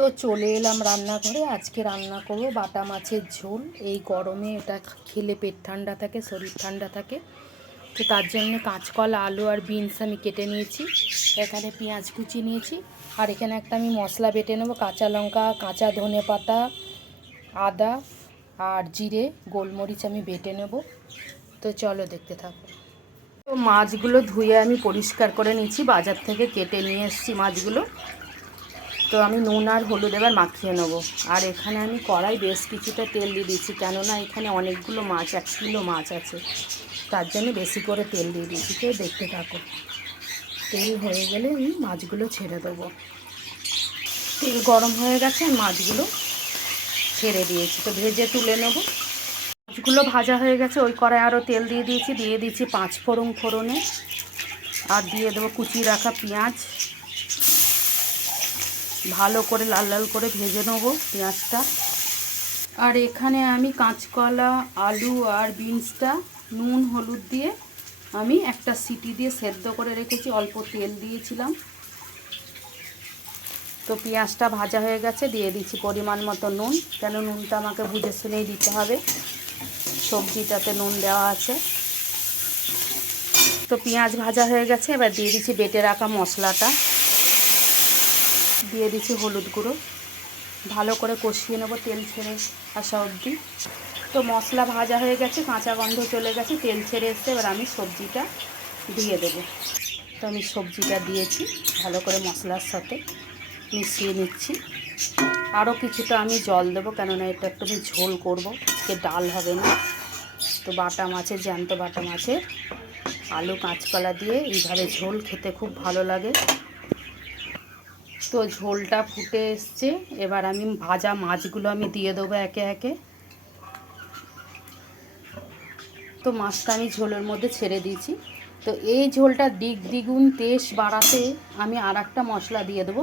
তো চলে এলাম রান্নাঘরে। আজকে রান্না করব বাটা মাছের ঝোল। এই গরমে এটা খেলে পেট ঠান্ডা থাকে, শরীর ঠান্ডা থাকে। তো তার জন্য কাঁচকলা, আলু আর বিনস আমি কেটে নিয়েছি। এখানে পেঁয়াজ কুচি নিয়েছি। আর এখানে একটা আমি মশলা বেটে নেব। কাঁচা লঙ্কা, কাঁচা ধনে পাতা, আদা আর জিরে, গোলমরিচ আমি বেটে নেব। তো চলো দেখতে থাকো। তো মাছগুলো ধুয়ে আমি পরিষ্কার করে নিচ্ছি। বাজার থেকে কেটে নিয়ে এসেছি মাছগুলো। তো আমি নুন আর হলুদ এবার মাখিয়ে নেবো। আর এখানে আমি কড়াই বেশ কিছুটা তেল দিয়ে দিচ্ছি, কেননা এখানে অনেকগুলো মাছ, 1 কিলো মাছ আছে, তার জন্য বেশি করে তেল দিয়ে দিচ্ছি। কেউ দেখতে থাকো। তেল হয়ে গেলে আমি মাছগুলো ছেড়ে দেবো। তেল গরম হয়ে গেছে, মাছগুলো ছেড়ে দিয়েছি। তো ভেজে তুলে নেব। মাছগুলো ভাজা হয়ে গেছে। ওই কড়াই আরও তেল দিয়ে দিয়েছি 5 ফোড়নে। আর দিয়ে দেবো কুচিয়ে রাখা পেঁয়াজ। ভালো করে লাল লাল করে ভেজে নেব পেঁয়াজটা। আর এখানে আমি কাঁচকলা, আলু আর বিনসটা নুন হলুদ দিয়ে আমি একটা সিটি দিয়ে সেদ্ধ করে রেখেছি। অল্প তেল দিয়েছিলাম। তো পেঁয়াজটা ভাজা হয়ে গেছে, দিয়ে দিচ্ছি পরিমাণ মতো নুন, কেন নুনটা আমাকে বুঝে শুনেই দিতে হবে, সবজিটাতে নুন দেওয়া আছে। তো পেঁয়াজ ভাজা হয়ে গেছে, এবার দিয়ে দিচ্ছি বেটে রাখা মশলাটা, দিয়ে দিচ্ছি হলুদ গুঁড়ো। ভালো করে কষিয়ে নেবো তেল ছেড়ে আসা অবধি। তো মশলা ভাজা হয়ে গেছে, কাঁচা গন্ধ চলে গেছে, তেল ছেড়ে এসছে। এবার আমি সবজিটা দিয়ে দেবো। তো আমি সবজিটা দিয়েছি, ভালো করে মশলার সাথে মিশিয়ে নিচ্ছি। আরও কিছুটা আমি জল দেবো, কেননা এটা একটু আমি ঝোল করবো, আজকে ডাল হবে না। তো বাটা মাছের, জ্যান্ত বাটা মাছের আলু কাঁচকলা দিয়ে এইভাবে ঝোল খেতে খুব ভালো লাগে। তো ঝোলটা ফুটে এসছে, এবার আমি ভাজা মাছগুলো আমি দিয়ে দেবো একে একে। তো মাছটা আমি ঝোলের মধ্যে ছেড়ে দিয়েছি। তো এই ঝোলটা দ্বিগুণ টেস্ট বাড়াতে আমি আর একটা মশলা দিয়ে দেবো,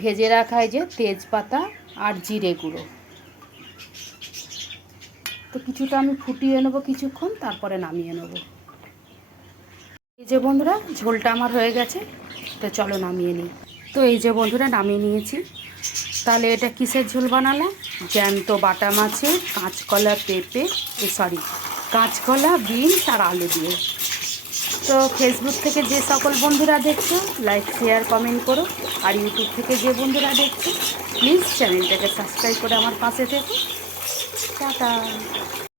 ভেজে রাখা যে তেজপাতা আর জিরে গুঁড়ো। তো কিছুটা আমি ফুটিয়ে নেবো কিছুক্ষণ, তারপরে নামিয়ে নেব। এই যে বন্ধুরা, ঝোলটা আমার হয়ে গেছে। তো চলো নামিয়ে নিই। তো এই যে বন্ধুরা, নামিয়ে নিয়েছি। তাহলে এটা কিসের ঝোল বানালাম? জ্যান্ত বাটা মাছের কাঁচকলা, কাঁচকলা, বিনস আর আলু দিয়ে। তো ফেসবুক থেকে যে সকল বন্ধুরা দেখছো, লাইক শেয়ার কমেন্ট করো। আর ইউটিউব থেকে যে বন্ধুরা দেখছো, প্লিজ চ্যানেলটাকে সাবস্ক্রাইব করে আমার পাশে থেকো। টাটা।